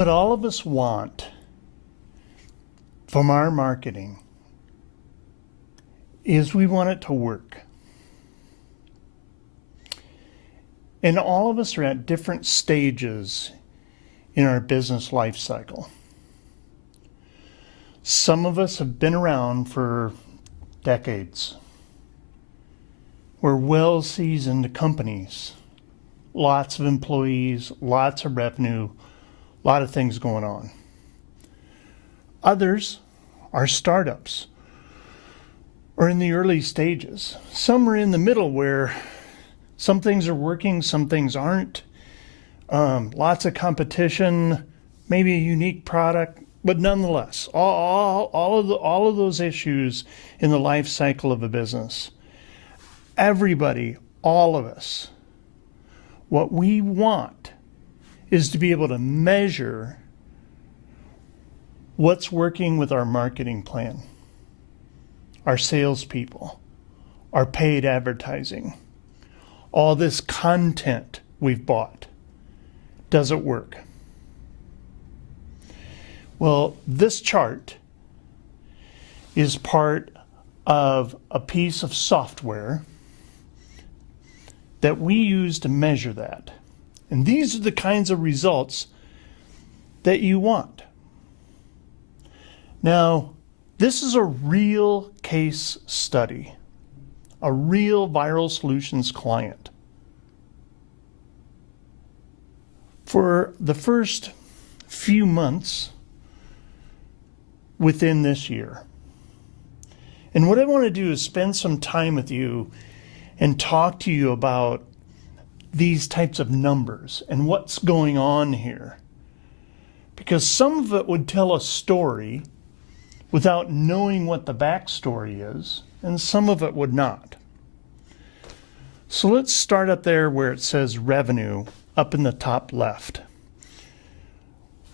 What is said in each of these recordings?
What all of us want from our marketing is we want it to work. And all of us are at different stages in our business life cycle. Some of us have been around for decades. We're well-seasoned companies, lots of employees, lots of revenue, a lot of things going on. Others are startups or in the early stages. Some are in the middle where some things are working, some things aren't. Lots of competition, maybe a unique product, but nonetheless, all of those issues in the life cycle of a business. Everybody, all of us, what we want is to be able to measure what's working with our marketing plan, our salespeople, our paid advertising, all this content we've bought. Does it work? Well, this chart is part of a piece of software that we use to measure that. And these are the kinds of results that you want. Now, this is a real case study, a real Viral Solutions client. For the first few months within this year. And what I want to do is spend some time with you and talk to you about these types of numbers and what's going on here. Because some of it would tell a story without knowing what the backstory is, and some of it would not. So let's start up there where it says revenue up in the top left.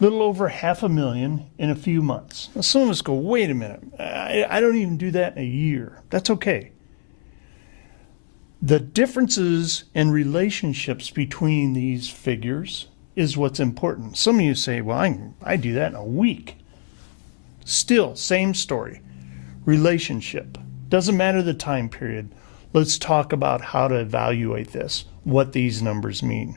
Little over $500,000 in a few months. Now some of us go, wait a minute, I don't even do that in a year. That's okay. The differences and relationships between these figures is what's important. Some of you say, well, I do that in a week. Still, same story. Relationship. Doesn't matter the time period. Let's talk about how to evaluate this, what these numbers mean.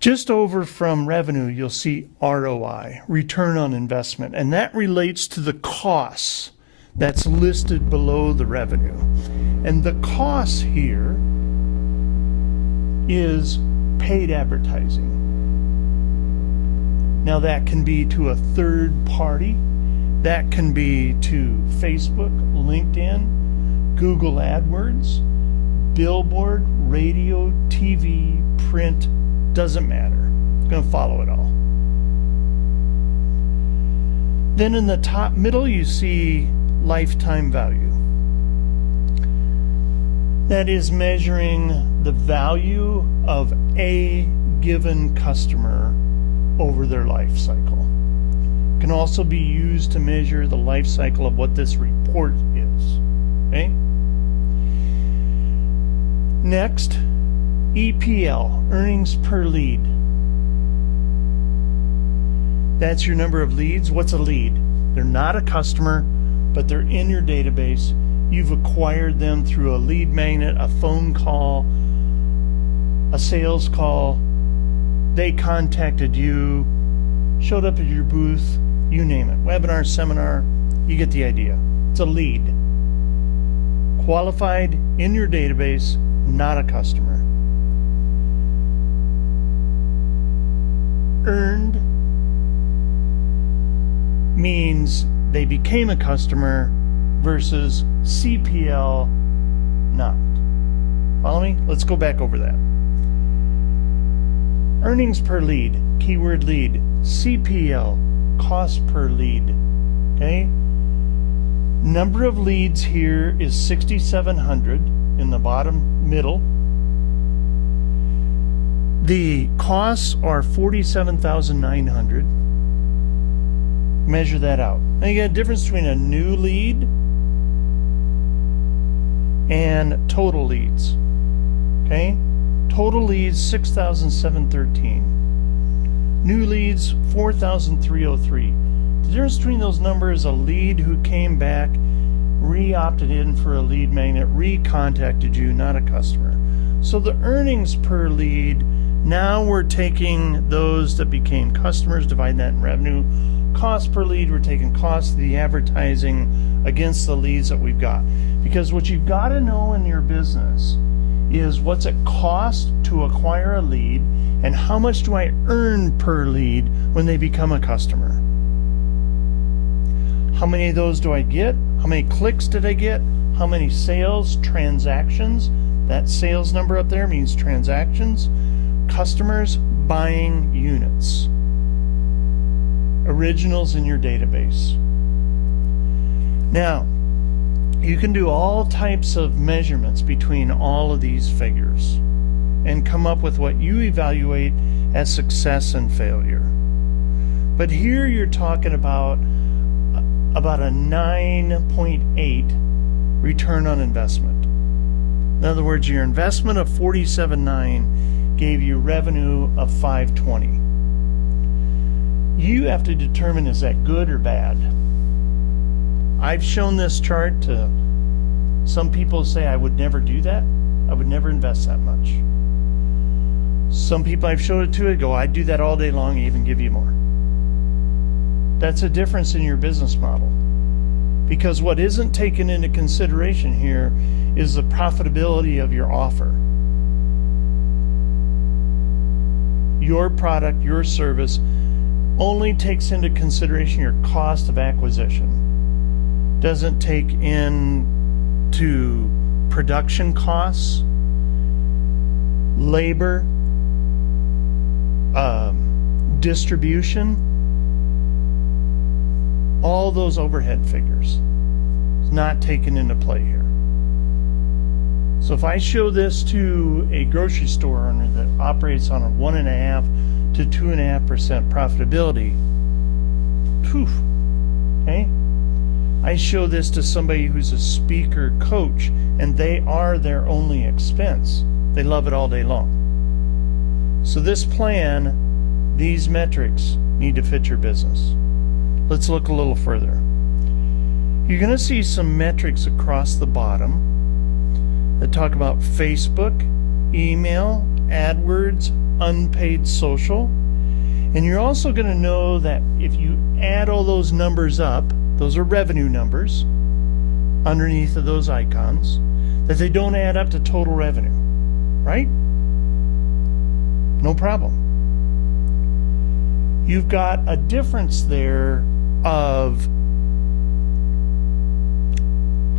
Just over from revenue, you'll see ROI, return on investment, and that relates to the costs that's listed below the revenue. And the cost here is paid advertising. Now that can be to a third party, that can be to Facebook, LinkedIn, Google AdWords, billboard, radio, TV, print, doesn't matter. It's going to follow it all. Then in the top middle, you see lifetime value. That is measuring the value of a given customer over their life cycle. It can also be used to measure the life cycle of what this report is. Okay? Next, EPL, earnings per lead. That's your number of leads. What's a lead? They're not a customer, but they're in your database. You've acquired them through a lead magnet, a phone call, a sales call. They contacted you, showed up at your booth, you name it. Webinar, seminar, you get the idea. It's a lead. Qualified in your database, not a customer. Earned means they became a customer versus CPL not. Follow me? Let's go back over that. Earnings per lead, keyword lead, CPL, cost per lead. Okay? Number of leads here is 6,700 in the bottom middle. The costs are 47,900. Measure that out. Now you got a difference between a new lead and total leads. Okay? Total leads 6,713. New leads, 4,303. The difference between those numbers, a lead who came back, re-opted in for a lead magnet, re-contacted you, not a customer. So the earnings per lead, now we're taking those that became customers, dividing that in revenue. Cost per lead, we're taking cost of the advertising against the leads that we've got. Because what you've got to know in your business is what's it cost to acquire a lead and how much do I earn per lead when they become a customer. How many of those do I get? How many clicks did I get? How many sales, transactions? That sales number up there means transactions. Customers buying units. Originals in your database. Now, you can do all types of measurements between all of these figures and come up with what you evaluate as success and failure. But here you're talking about a 9.8 return on investment. In other words, your investment of $47.9 gave you revenue of $520. You have to determine, is that good or bad? I've shown this chart to some people say I would never do that. I would never invest that much. Some people I've showed it to go, I'd do that all day long, even give you more. That's a difference in your business model. Because what isn't taken into consideration here is the profitability of your offer. Your product, your service only takes into consideration your cost of acquisition. Doesn't take into production costs, labor, distribution, all those overhead figures. It's not taken into play here. So if I show this to a grocery store owner that operates on a 1.5% to 2.5% profitability, poof, okay? I show this to somebody who's a speaker coach and they are their only expense. They love it all day long. So this plan, these metrics need to fit your business. Let's look a little further. You're going to see some metrics across the bottom that talk about Facebook, email, AdWords, unpaid social. And you're also going to know that if you add all those numbers up, those are revenue numbers underneath of those icons, that they don't add up to total revenue, right? No problem. You've got a difference there of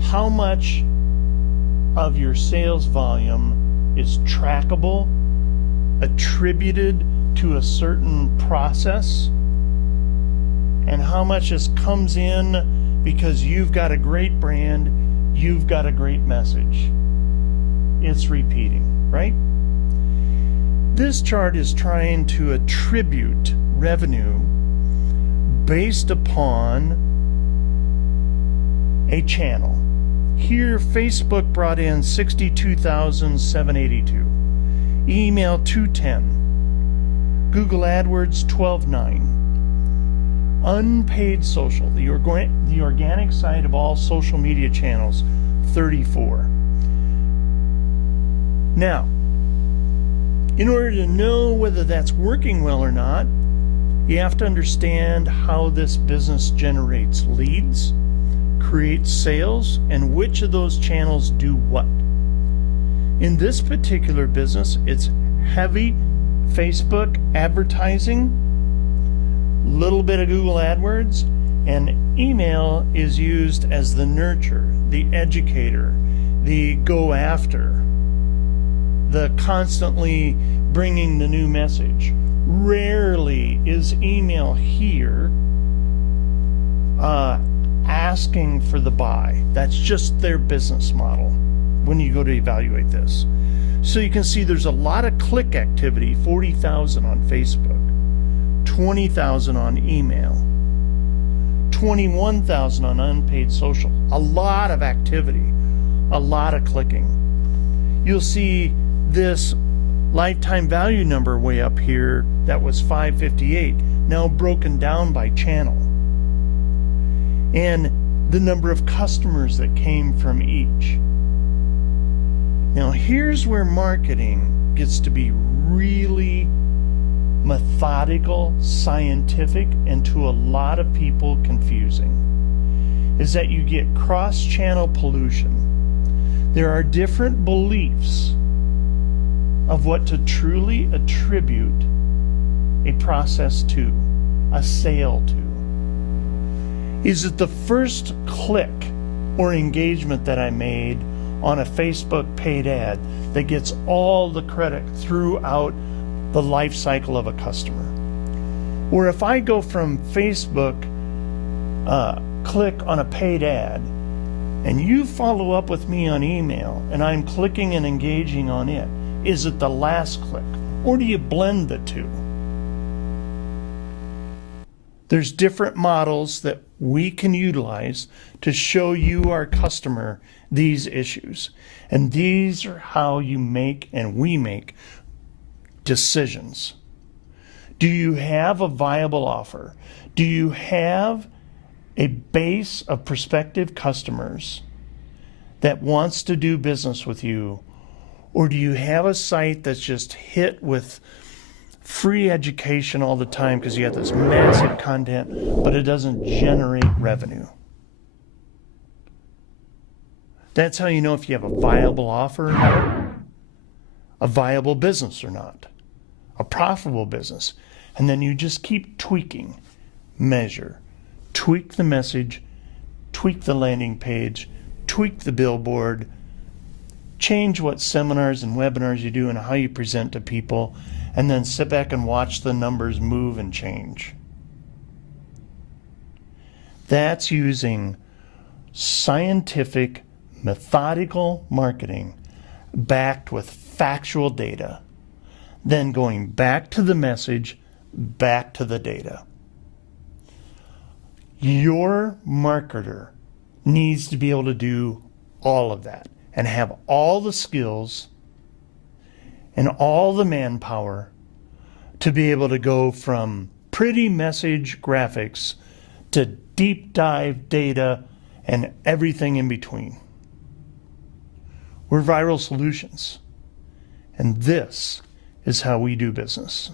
how much of your sales volume is trackable, attributed to a certain process, and how much just comes in because you've got a great brand, you've got a great message. It's repeating, right? This chart is trying to attribute revenue based upon a channel. Here, Facebook brought in 62,782. Email 210. Google AdWords 12.9. Unpaid social, the organic side of all social media channels, 34. Now, in order to know whether that's working well or not, you have to understand how this business generates leads, creates sales, and which of those channels do what. In this particular business, it's heavy Facebook advertising, little bit of Google AdWords, and email is used as the nurture, the educator, the go after, the constantly bringing the new message. Rarely is email here asking for the buy. That's just their business model when you go to evaluate this. So you can see there's a lot of click activity, 40,000 on Facebook, 20,000 on email, 21,000 on unpaid social. A lot of activity, a lot of clicking. You'll see this lifetime value number way up here, that was 558, now broken down by channel. And the number of customers that came from each. Now here's where marketing gets to be really methodical, scientific, and to a lot of people confusing, is that you get cross-channel pollution. There are different beliefs of what to truly attribute a process to, a sale to. Is it the first click or engagement that I made on a Facebook paid ad that gets all the credit throughout the life cycle of a customer? Or if I go from Facebook, click on a paid ad, and you follow up with me on email, and I'm clicking and engaging on it, is it the last click? Or do you blend the two? There's different models that we can utilize to show you, our customer, these issues. And these are how you make and we make decisions. Do you have a viable offer? Do you have a base of prospective customers that wants to do business with you? Or do you have a site that's just hit with free education all the time because you got this massive content, but it doesn't generate revenue? That's how you know if you have a viable offer or not, a viable business or not, a profitable business. And then you just keep tweaking, measure, tweak the message, tweak the landing page, tweak the billboard, change what seminars and webinars you do and how you present to people, and then sit back and watch the numbers move and change. That's using scientific, methodical marketing backed with factual data, then going back to the message, back to the data. Your marketer needs to be able to do all of that and have all the skills and all the manpower to be able to go from pretty message graphics to deep dive data and everything in between. We're Viral Solutions, and this is how we do business.